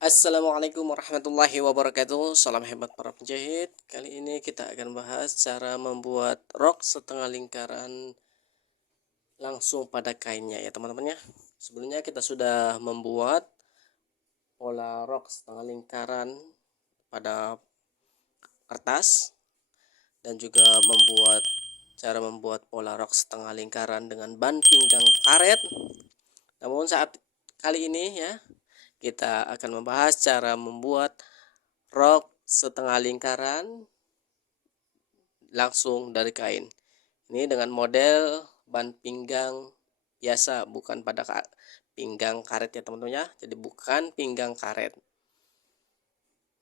Assalamualaikum warahmatullahi wabarakatuh. Salam hebat para penjahit. Kali ini kita akan bahas cara membuat rok setengah lingkaran langsung pada kainnya ya teman-teman ya. Sebelumnya kita sudah membuat pola rok setengah lingkaran pada kertas dan juga membuat pola rok setengah lingkaran dengan ban pinggang karet. Namun saat kali ini ya kita akan membahas cara membuat rok setengah lingkaran langsung dari kain. Ini dengan model ban pinggang biasa, bukan pada pinggang karet ya teman-teman ya. Jadi bukan pinggang karet.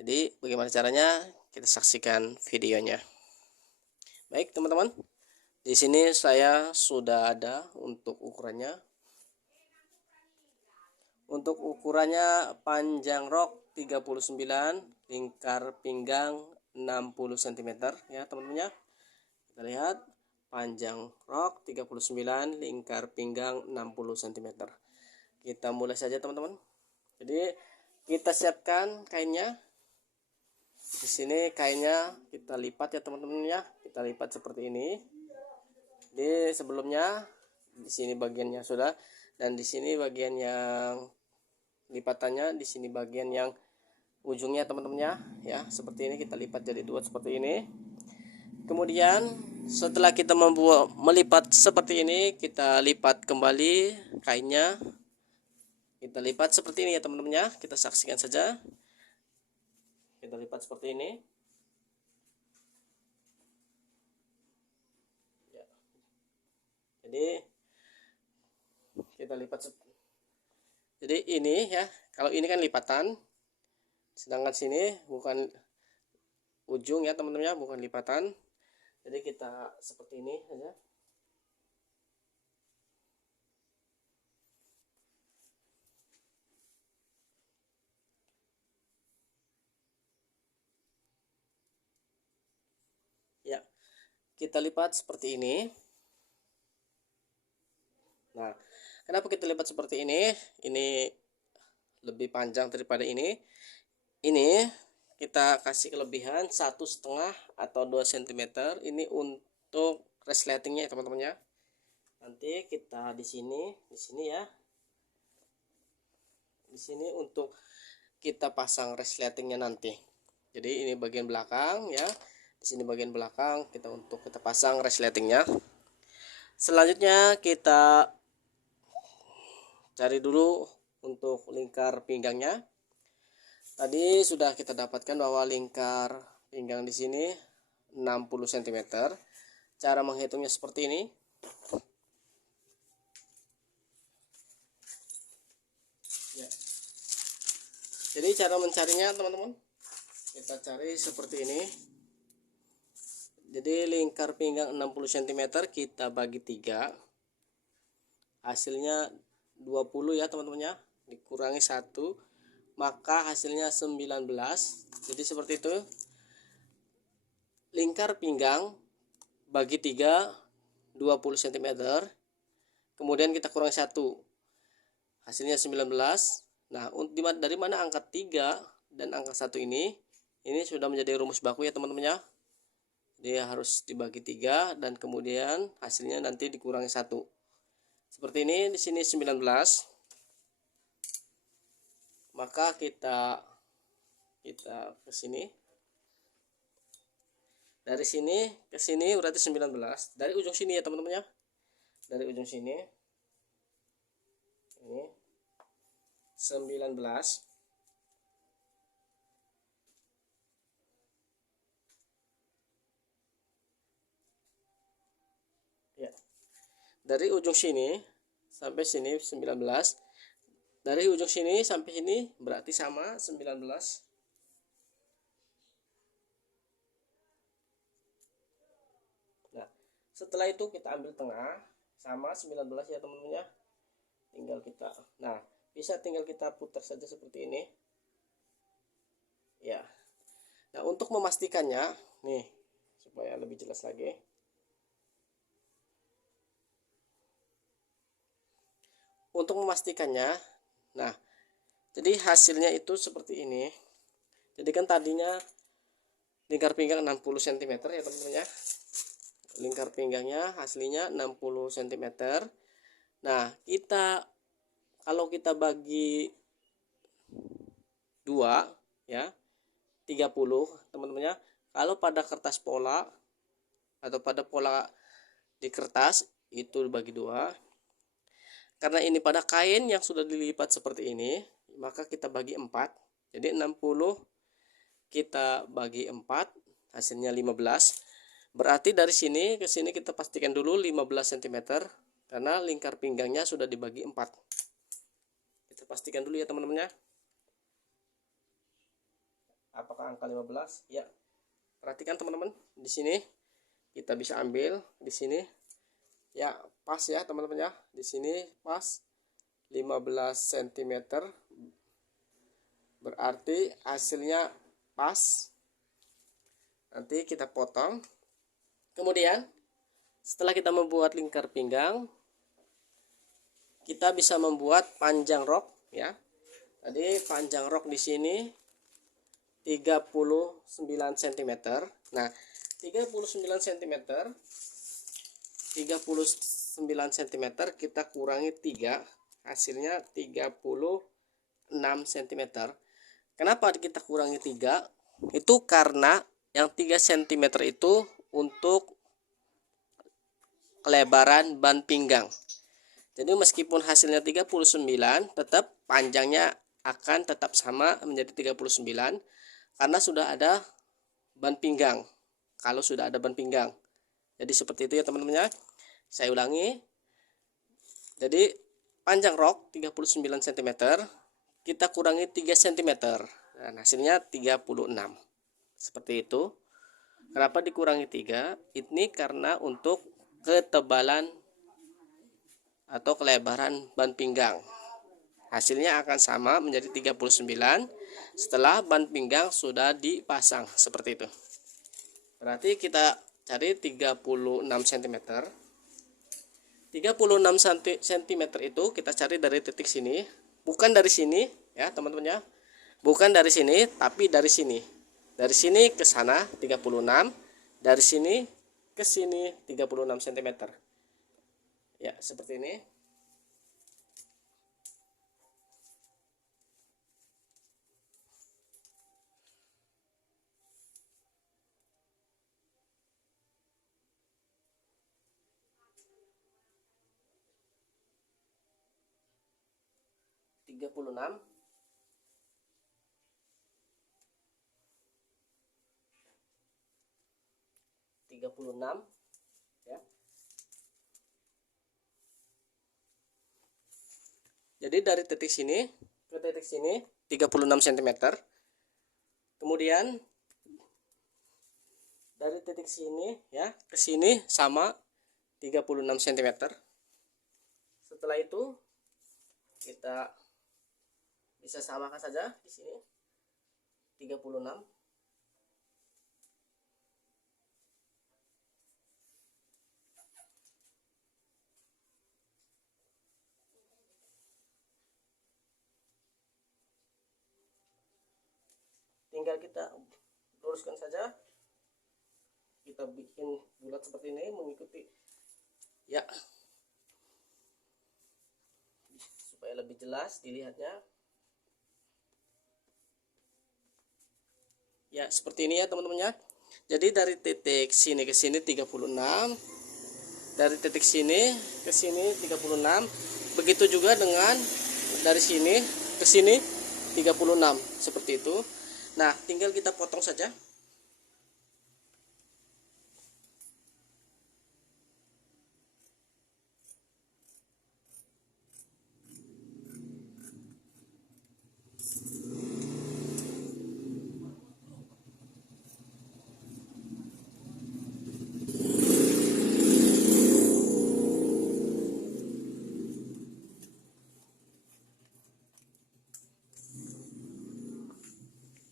Jadi bagaimana caranya? Kita saksikan videonya. Baik teman-teman, di sini saya sudah ada untuk ukurannya. Untuk ukurannya panjang rok 39, lingkar pinggang 60 cm ya teman-teman ya. Kita lihat panjang rok 39, lingkar pinggang 60 cm. Kita mulai saja teman-teman. Jadi kita siapkan kainnya. Di sini kainnya kita lipat ya teman-teman ya. Kita lipat seperti ini. Di sebelumnya di sini bagiannya sudah, dan di sini bagian yang lipatannya, di sini bagian yang ujungnya teman-teman ya. Seperti ini kita lipat jadi dua seperti ini. Kemudian setelah kita melipat seperti ini, kita lipat kembali kainnya. Kita lipat seperti ini ya teman-teman ya. Kita saksikan saja. Kita lipat seperti ini. Ya. Jadi kita lipat. Jadi ini ya. Kalau ini kan lipatan, sedangkan sini bukan ujung ya teman-teman ya, bukan lipatan. Jadi kita seperti ini saja. Ya, kita lipat seperti ini. Nah, kenapa kita lipat seperti ini? Ini lebih panjang daripada ini. Ini kita kasih kelebihan 1,5 atau 2 cm. Ini untuk resletingnya teman-teman ya. Nanti kita di sini ya. Di sini untuk kita pasang resletingnya nanti. Jadi ini bagian belakang ya. Di sini bagian belakang kita pasang resletingnya. Selanjutnya kita cari dulu untuk lingkar pinggangnya. Tadi sudah kita dapatkan bahwa lingkar pinggang di sini 60 cm. Cara menghitungnya seperti ini. Ya. Jadi cara mencarinya teman-teman, kita cari seperti ini. Jadi lingkar pinggang 60 cm kita bagi 3. Hasilnya 20 ya teman-teman ya. Dikurangi 1, maka hasilnya 19. Jadi seperti itu. Lingkar pinggang bagi 3, 20 cm. Kemudian kita kurangi 1, hasilnya 19. Nah, dari mana angka 3 dan angka 1 ini? Ini sudah menjadi rumus baku ya teman-teman ya. Dia harus dibagi 3 dan kemudian hasilnya nanti dikurangi 1. Seperti ini, di sini 19. Maka kita ke sini. Dari sini ke sini berarti 19. Dari ujung sini ya teman-teman ya. Dari ujung sini. Ini 19. Ya. Dari ujung sini sampai sini 19. Dari ujung sini sampai sini berarti sama 19. Nah, setelah itu kita ambil tengah sama 19 ya teman-teman ya. Tinggal kita putar saja seperti ini. Ya. Nah, untuk memastikannya nih supaya lebih jelas lagi. Untuk memastikannya, nah Jadi hasilnya itu seperti ini. Jadi kan tadinya lingkar pinggang 60 cm ya teman-teman ya. Lingkar pinggangnya aslinya 60 cm. Nah, kalau kita bagi 2 ya, 30 teman-teman ya. Kalau pada kertas pola atau pada pola di kertas itu dibagi 2. Karena ini pada kain yang sudah dilipat seperti ini, maka kita bagi 4. Jadi 60 kita bagi 4, hasilnya 15. Berarti dari sini ke sini kita pastikan dulu 15 cm karena lingkar pinggangnya sudah dibagi 4. Kita pastikan dulu ya teman-teman ya. Apakah angka 15? Ya. Perhatikan teman-teman, di sini kita bisa ambil di sini. Ya, pas ya teman-teman ya. Di sini pas 15 cm. Berarti hasilnya pas. Nanti kita potong. Kemudian setelah kita membuat lingkar pinggang, kita bisa membuat panjang rok ya. Jadi panjang rok di sini 39 cm. Nah, 39 cm 39 cm kita kurangi 3, hasilnya 36 cm. Kenapa kita kurangi 3? Itu karena yang 3 cm itu untuk kelebaran ban pinggang. Jadi meskipun hasilnya 39, tetap panjangnya akan tetap sama menjadi 39 karena sudah ada ban pinggang. Kalau sudah ada ban pinggang. Jadi seperti itu ya teman-teman ya. Saya ulangi. Jadi panjang rok 39 cm, kita kurangi 3 cm. Dan hasilnya 36. Seperti itu. Kenapa dikurangi 3? Ini karena untuk ketebalan atau kelebaran ban pinggang. Hasilnya akan sama menjadi 39 setelah ban pinggang sudah dipasang seperti itu. Berarti kita cari 36 cm. 36 cm itu kita cari dari titik sini, bukan dari sini ya teman-teman ya. Bukan dari sini, tapi dari sini. Dari sini ke sana 36, dari sini ke sini 36 cm. Ya, seperti ini. Tiga puluh enam ya. Jadi dari titik sini ke titik sini 36 cm. Kemudian dari titik sini ya ke sini sama 36 cm. Setelah itu kita bisa samakan saja di sini 36. Tinggal kita luruskan saja, kita bikin bulat seperti ini mengikuti ya supaya lebih jelas dilihatnya ya. Seperti ini ya teman-teman ya. Jadi dari titik sini ke sini 36, dari titik sini ke sini 36, begitu juga dengan dari sini ke sini 36 seperti itu. Nah, tinggal kita potong saja.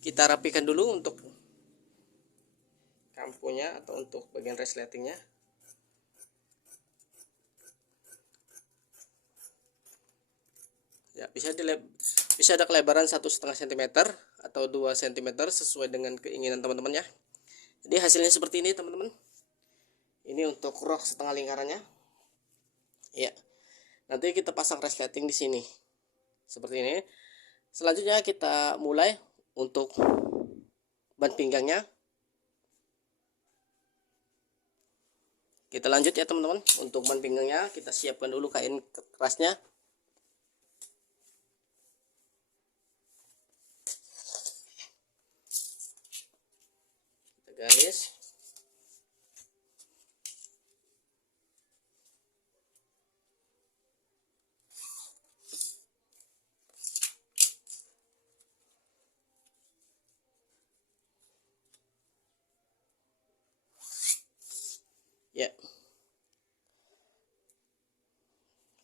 Kita rapikan dulu untuk kampunya atau untuk bagian resletingnya. Ya, bisa ada kelebaran 1,5 cm atau 2 cm sesuai dengan keinginan teman-teman ya. Jadi hasilnya seperti ini teman-teman. Ini untuk rok setengah lingkarannya. Ya. Nanti kita pasang resleting di sini. Seperti ini. Selanjutnya kita mulai untuk ban pinggangnya. Kita lanjut ya teman-teman. Untuk ban pinggangnya kita siapkan dulu kain kerasnya. Kita garis. Ya.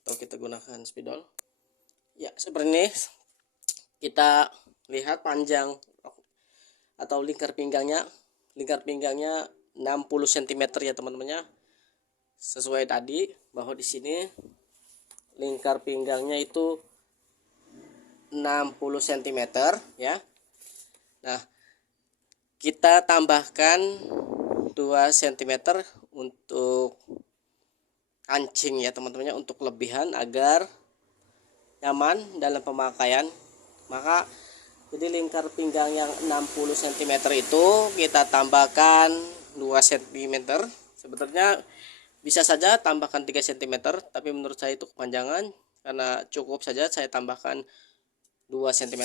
Atau kita gunakan spidol. Ya, seperti ini. Kita lihat panjang atau lingkar pinggangnya. Lingkar pinggangnya 60 cm ya teman-teman ya. Sesuai tadi bahwa di sini lingkar pinggangnya itu 60 cm ya. Nah, kita tambahkan 2 cm untuk kancing ya teman-teman ya, untuk kelebihan agar nyaman dalam pemakaian. Maka jadi lingkar pinggang yang 60 cm itu kita tambahkan 2 cm. Sebenarnya bisa saja tambahkan 3 cm, tapi menurut saya itu kepanjangan, karena cukup saja saya tambahkan 2 cm.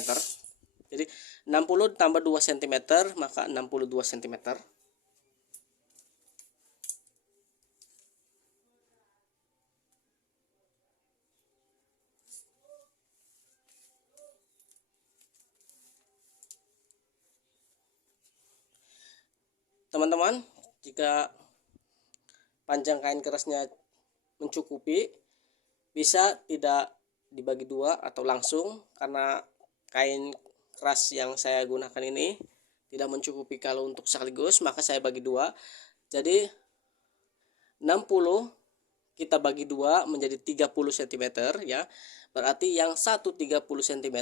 Jadi 60 tambah 2 cm maka 62 cm. Teman-teman, jika panjang kain kerasnya mencukupi, bisa tidak dibagi dua atau langsung, karena kain keras yang saya gunakan ini tidak mencukupi kalau untuk sekaligus, maka saya bagi dua. Jadi 60 kita bagi dua menjadi 30 cm ya. Berarti yang satu 30 cm,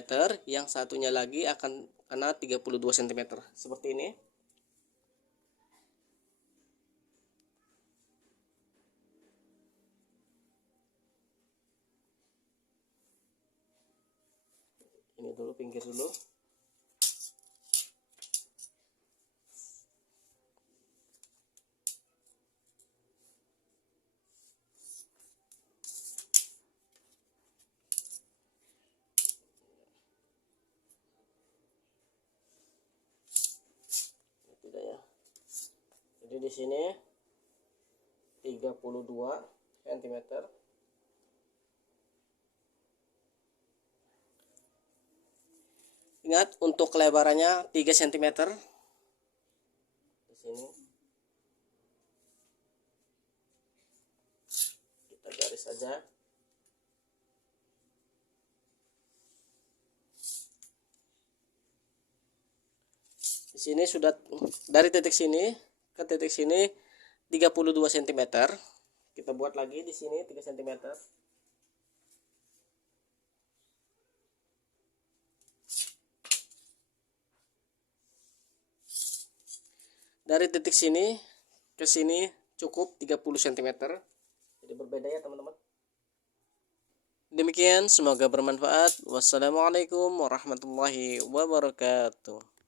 yang satunya lagi akan kena 32 cm. Seperti ini. Ini dulu, pinggir dulu. Tidak ya. Jadi di sini 32 cm. Ingat untuk kelebarannya 3 cm. Di sini kita garis saja. Di sini sudah, dari titik sini ke titik sini 32 cm. Kita buat lagi di sini 3 cm. Dari titik sini ke sini cukup 30 cm. Jadi berbeda ya teman-teman. Demikian, semoga bermanfaat. Wassalamualaikum warahmatullahi wabarakatuh.